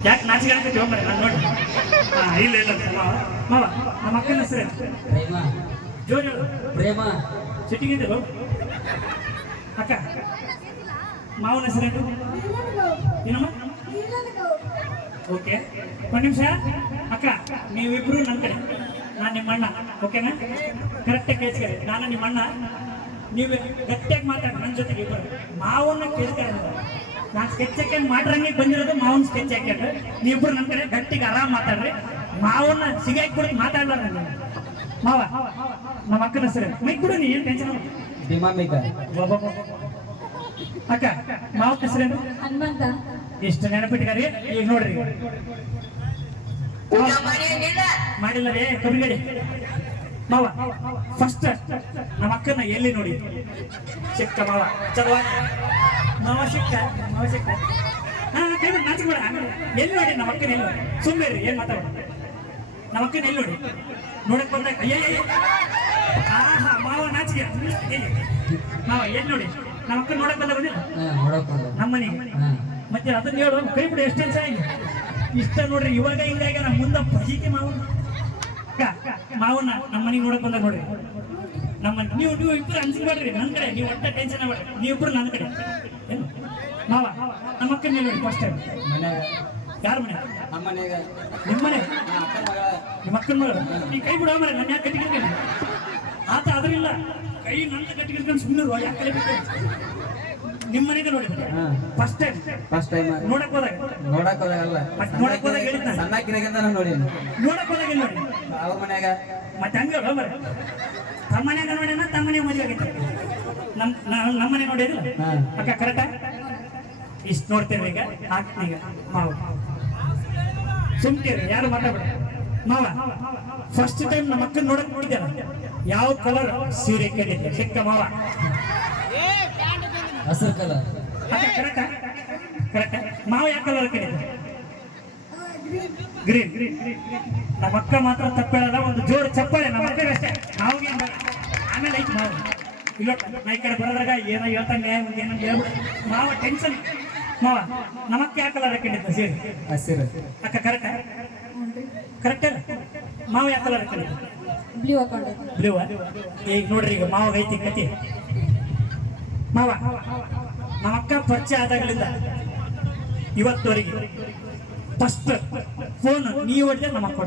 ಯಾಕೆ ನಾಚಿಕೆ ಆಗ್ತೈತಿ ಹೋಗ್ಬೇಡ ನಾನು ನೋಡಿ. ಹಾ ಇಲ್ಲ ಇಲ್ಲ ಮಾವ ಮಾವ ನಮ್ಮ ಅಕ್ಕನ ಹೆಸರು ಪ್ರೇಮ. ಜೋರ್ ಹೇಳು. ಪ್ರೇಮ. ಸಿಟ್ಟಿಗಿದ್ರು ಅಕ್ಕ ಮಾವನ ಹೆಸರೇನು ಏನಮ್ಮ? ಓಕೆ ಒಂದು ನಿಮಿಷ. ಅಕ್ಕ ನೀವಿಬ್ರು ನನ್ನ ಕಡೆ. ನಾನು ನಿಮ್ಮ ಅಣ್ಣ. ಓಕೆನಾ ಕರೆಕ್ಟಾಗಿ ಕೇಳಿಸ್ಕೊಳ್ಳಿ. ನಾನು ನಿಮ್ಮ ಅಣ್ಣ. ನೀವು ಗಟ್ಟಿಯಾಗಿ ಮಾತಾಡಿ ನನ್ನ ಜೊತೆಗೆ ಇಬ್ಬರು ಮಾವನ್ನ ಕೇಳ್ತಾರೆ ನಾನು ಸ್ಕೆಚ್ ಹಾಕ್ಯಂಡು ಮಾಡ್ರಂಗಿಗೆ ಬಂದಿರೋದು ಮಾವನ್ ಸ್ಕೆಚ್ ಹಾಕ್ಯಾಡ್ರಿ ನೀವಿಬ್ರು ನನ್ನ ಕಡೆ ಗಟ್ಟಿಗೆ ಆರಾಮ್ ಮಾತಾಡ್ರಿ. ಮಾವನ್ನ ಸಿಗಾಕ್ ಬಿಡಕ್ ಮಾತಾಡ್ಲಾರ ಮಾವ ನಮ್ಮ ಅಕ್ಕನ ಹೆಸರು. ಮೈಕ್ ಬಿಡು ನೀ ಏನ್ ಟೆನ್ಷನ್ ಅಕ್ಕ ಮಾವ ಹೆಸರೇನು ಹನುಮಂತ. ಎಷ್ಟು ನೆನಪಿಟ್ಟಿಗಾರಿ ಈಗ ನೋಡ್ರಿ. ಮಾಡಿಲ್ಲ ರೀ ಕಬ್ಬಿಗಡಿ ಮಾವ ಫಸ್ಟ್ ನಮ್ಮ ಅಕ್ಕನ ಎಲ್ಲಿ ನೋಡಿ? ಸಿಕ್ಕ ಮಾವ ಚಲೋ. ಮಾವ ಸಿಕ್ಕ ಮಾವ ಸಿಕ್ಕ. ಹಾ ಕೈ ಬಿಡು, ನಾಚಿಕೆ ಎಲ್ಲಿ ನೋಡಿ? ನಮ್ಮ ಅಕ್ಕನ ಎಲ್ಲಿ ಸುಮ್ಮನೆ ರೀ ಏನ್ ಮಾತಾಡ ನಮ್ಮ ಅಕ್ಕನ ಎಲ್ಲಿ ನೋಡಿ? ನೋಡಕ್ ಬಂದಾಗ ಅಯ್ಯಯ್ಯ ಆಹಾ ಮಾವ ನಾಚಿಕೆ. ಏ, ಮಾವ ಎಲ್ಲಿ ನೋಡಿ? ನಮ್ಮ ಅಕ್ಕನ ನೋಡಕ್ ಬಂದ ಬಂದಿಲ್ಲ? ನಮ್ಮನೆ. ಮತ್ತೆ ಅದನ್ನ ಹೇಳು ಕೈ ಬಿಡು ಎಷ್ಟು ಇಷ್ಟ ನೋಡ್ರಿ ಇವಾಗ ಹಿಂಗಾಗಿ ನಮ್ಮ ಮುಂದೆ ಮಾವನ. ಅಕ್ಕ, ಮಾವನ್ನ ನಮ್ಮ ಮನೆಗೆ ನೋಡಕ್ ಬಂದಾಗ ನೋಡ್ರಿ. ನಮ್ಮ ನೀವು ನೀವು ಇಬ್ಬರು ಅನ್ಸ್ಬೇಡ್ರಿ ನನ್ನ ಕಡೆ. ನೀವು ಒಟ್ಟ ಟೆನ್ಷನ್ ಆಗ್ಬೇಡ್ರಿ. ನೀವಿಬ್ರು ನನ್ನ ಕಡೆ. ಏನು? ಮಾವ ನಮ್ಮ ಅಕ್ಕನ ನೋಡಿ ಫಸ್ಟ್ ಟೈಮ್ ಮನ್ಯಾಗ ಯಾರ ಮನೆ? ನಮ್ಮ ಮನೆ? ನಮ್ಮ ಅಕ್ಕನ ಮಗಳ ನಿಮ್ಮ ಅಕ್ಕನ ಮಗಳು ನೀ ಕೈ ಬಿಡೋ ಮರೆ ನನ್ನ ಯಾಕೆ ಕಟ್ಟಿಗೆ ಆತ ಅದ್ರಿಲ್ಲ ಕೈ ನನ್ನ ಕಟ್ಟಿಗೆ ಸುಮ್ಮನೆ ಯಾಕೆ ಕಲಿಬೇಕು ನಿಮ್ಮ ಮನೆಗೆ ನೋಡಿ ಫಸ್ಟ್ ಟೈಮ್ ಫಸ್ಟ್ ಟೈಮ್ ನೋಡಕ್ ಹೋದಾಗ. ನೋಡಕ್ ಹೋದಾಗಲ್ಲ ನೋಡಕ್ ಹೋದಾಗ ಹೇಳಿದ್ನ? ಸಣ್ಣಕ್ಕಿನಾಗಿಂದ ನಾನು ನೋಡೀನಿ ನೋಡಕ್ ಹೋದಾಗ ನೋಡಿ ಅವ್ರ ಮನ್ಯಾಗ. ಮತ್ತೆ ಹಂಗ ಮರ ತಮ್ಮನ್ಯಾಗ ನೋಡ್ಯಾನ ತಮ್ಮನೆ ಮದುವೆ ಆಗೈತೆ. ನಮ್ ನಮ್ಮ ಮನೆ ನೋಡಿದಿಲ್ಲ. ಅಕ್ಕ ಕರೆಕ್ಟ ಇಷ್ಟು ನೋಡ್ತೇವೆ ಈಗ. ಈಗ. ಮಾವ. ಸುಮ್ಕೇರಿ ಯಾರು ಮಾತಾಡ್ಬೇಡ. ಮಾವ ಫಸ್ಟ್ ಟೈಮ್ ನಮ್ಮ ಅಕ್ಕನ ನೋಡಕ್ ನೋಡಿದ್ಯಾರ ಯಾವ ಕಲರ್ ಸೀರೆ ಕೇಳಿದ್ದೆ ಸಿಕ್ಕ ಮಾವ. ಹಸಿರು ಕಲರ್. ಅಕ್ಕ ಕರೆಕ್ಟ ಕರೆಕ್ಟಾ ಮಾವ ಯಾವ ಕಲರ್ ಕೇಳಿದ್ದೆ ಗ್ರೀನ್ ನಮ್ಮ ಅಕ್ಕ ಮಾತ್ರ ತಪ್ಪೇಳಲ್ಲ ಒಂದು ಜೋರು ಚಪ್ಪಾಳೆ ನಮ್ಮ ಅಕ್ಕಗೆ ಅಷ್ಟೇ. ನಾವು ಆಮೇಲೆ ಐತಿ ಮಾವು. ಇಲ್ಲ ನಾ ಈ ಕಡೆ ಬರೋದ್ರಾಗ ಏನೋ ಹೇಳ್ತಂಗೆ ಏನೋ ಹೇಳ್ಬಿಡು ಮಾವ ಟೆನ್ಷನ್ ಮಾವ ನಮ್ಮ ಅಕ್ಕ ಯಾವ ಕಲರ್ ಹಾಕೊಂಡಿದ್ದ? ಸೀರೆ. ಹಸಿರು. ಅಕ್ಕ ಕರೆಕ್ಟ್ ಕರೆಕ್ಟ್ ಅಲ್ಲ? ಮಾವ ಯಾವ ಕಲರ್ ಹಾಕೊಂಡಿದ್ದ? ಬ್ಲೂ ಹಾಕೊಂಡೆ ಬ್ಲೂ ಈಗ ನೋಡ್ರಿ ಈಗ ಮಾವಾಗ ಐತಿ ಕತಿ. ಮಾವ ನಮ್ಮ ಅಕ್ಕ ಪರಿಚಯ ಆದಾಗಲಿಂದ ಇವತ್ತುವರೆಗೆ ಫಸ್ಟ್ ಫೋನ್ ನೀವು ಹೊಡೆದ್ರೆ ನಮ್ಮ ಅಕ್ಕ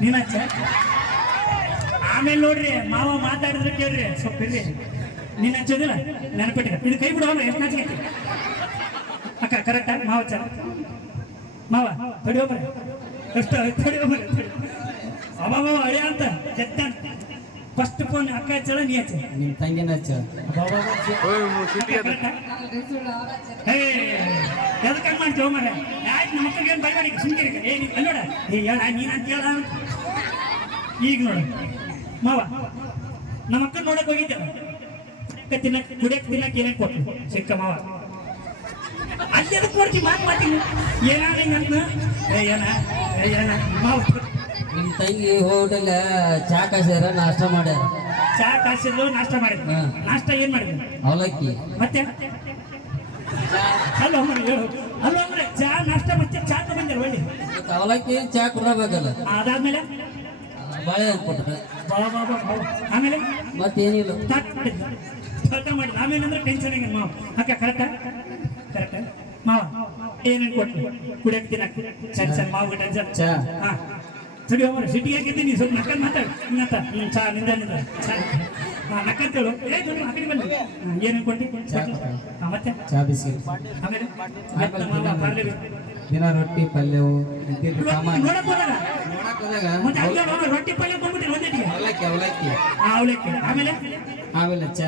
ನೀನ ಆಮೇಲೆ ನೋಡ್ರಿ ಮಾವ ಮಾತಾಡಿದ್ರೆ ಕೇಳ್ರಿ ಸ್ವಲ್ಪ ಇರ್ರಿ. ನೀನ್ ಹಚ್ಚೋದಿಲ್ಲ? ನೆನಪಿಟ್ಟಿರ ಇದು ಕೈ ಬಿಡೋಣ ಎಷ್ಟು ನಾಚಿಕೆ ಅಕ್ಕ ಕರೆಕ್ಟ್ ಮಾವ ಚ ಮಾವ ತಡಿಯೋ ಬರ್ರಿ ಎಷ್ಟು ತಡಿಯೋ ಬರ್ರಿ ಅವ ಅಳಿಯ ಅಂತ ಕೆತ್ತ ಫಸ್ಟ್ ಫೋನ್ ಅಕ್ಕ ಹಚ್ಚಳ ನೀ ಹಚ್ಚ. ನಿಮ್ ತಂಗಿನ ಹಚ್ಚ. ಎದಕ್ಕೆ ಹಂಗೆ ಮಾಡ್ತೀವ ಮರ ಯಾಕೆ ನಮ್ಮ ಮಕ್ಕಳಿಗೆ ಏನು ಬೈಬೇಡಿ ಸುಮ್ಕಿರಿ ಏ ನೀ ಅಲ್ಲೋಡ. ಏ ಹೇಳ ನೀನು ಅಂತ ಹೇಳ. ಈಗ ನೋಡು. ಮಾವ ನಮ್ಮ ಅಕ್ಕ ನೋಡಕ್ ಹೋಗಿದ್ದೆ. ಅಕ್ಕ ತಿನ್ನಕ್ ಕುಡಿಯಕ್ ತಿನ್ನಕ್ ಏನೇನ್ ಕೊಟ್ಟು ಸಿಕ್ಕ ಮಾವ. ಅಲ್ಲಿ ಎದಕ್ ನೋಡ್ತಿ ಮಾತು ಮಾಡ್ತೀನಿ ಏನಾರ ಹಿಂಗಂತ ಏ ಏನ? ಏ ಏನ? ಮಾವ ನಿಮ್ ತಂಗಿ ಹೋಟೆಲ್ ಚಾ ಕಾಸಿದ್ರ ನಾಷ್ಟ ಮಾಡ್ಯಾರ. ಚಾ ಕಾಸಿದ್ರು ನಾಷ್ಟ ಮಾಡಿದ್ವಿ ಹಾ. ನಾಷ್ಟ ಏನ್ ಮಾಡಿದ್ವಿ ಅವಲಕ್ಕಿ. ಮತ್ತೆ? ಹಲೋ ಮರ ಹೇಳು. ಅಲ್ಲ ಮರ ಚಾ ನಾಷ್ಟ ಮತ್ತೆ ಚಾ ತಗೊಂಡಿರ ಒಳ್ಳೆ? ಮತ್ತ್ ಅವಲಕ್ಕಿ ಚಾ ಕೊಡಬೇಕಲ್ಲ ಅದಾದ್ಮೇಲೆ? ಬಾಳೆ ಕೊಟ್ಟ ಬಾ ಬಾ ಬಾ ಬಾ. ಆಮೇಲೆ? ಮತ್ತೇನಿಲ್ಲ. ಸ್ಟಾರ್ಟ್ ಮಾಡಿದ್ವಿ ಸ್ಟಾರ್ಟ್ ಮಾಡಿದ್ವಿ ಆಮೇಲೆ ಅಂದ್ರೆ ಟೆನ್ಷನ್ ಹೆಂಗ ಮಾವ. ಅಕ್ಕ ಕರೆಕ್ಟ ಕರೆಕ್ಟ್ ಮಾವ ಏನೇನು ಕೊಟ್ಟು ಕುಡಿಯಕ್ ತಿನ್ನಕ್? ಸರಿ ಸರ್ ಮಾವು ಟೆನ್ಷನ್? ಚಾ. ಹಾ. ಸರಿ ಅವರು ಸಿಟಿಗೆ ಹಾಕಿದ್ದೀನಿ ಸ್ವಲ್ಪ ನಕ್ಕನ್ ಮಾತಾಡು. ನಿನ್ನತ್ತ ಹ್ಞೂ ಚಾ ನಿಂದ ನಿಂದ. ಚಾ. ಹಾ ನಕ್ಕಂತೇಳು ಏ ದೊಡ್ಡ ಬನ್ನಿ. ಕೊಟ್ಟು. ಹಾ, ಮತ್ತೆ? ಚಾ ಬಿಸಿ. ಆಮೇಲೆ? ಪಾರ್ಲೆ ದಿನ ರೊಟ್ಟಿ ಪಲ್ಯವು ನೋಡಕ್ ಹೋದಾಗ ಮತ್ತೆ ರೊಟ್ಟಿ ಪಲ್ಯ ಬಂದ್ಬಿಟ್ಟು ಅವಲಕ್ಕಿ ಅವಲಕ್ಕಿ. ಅವಲಕ್ಕಿ. ಆಮೇಲೆ? ಆಮೇಲೆ ಚಾ.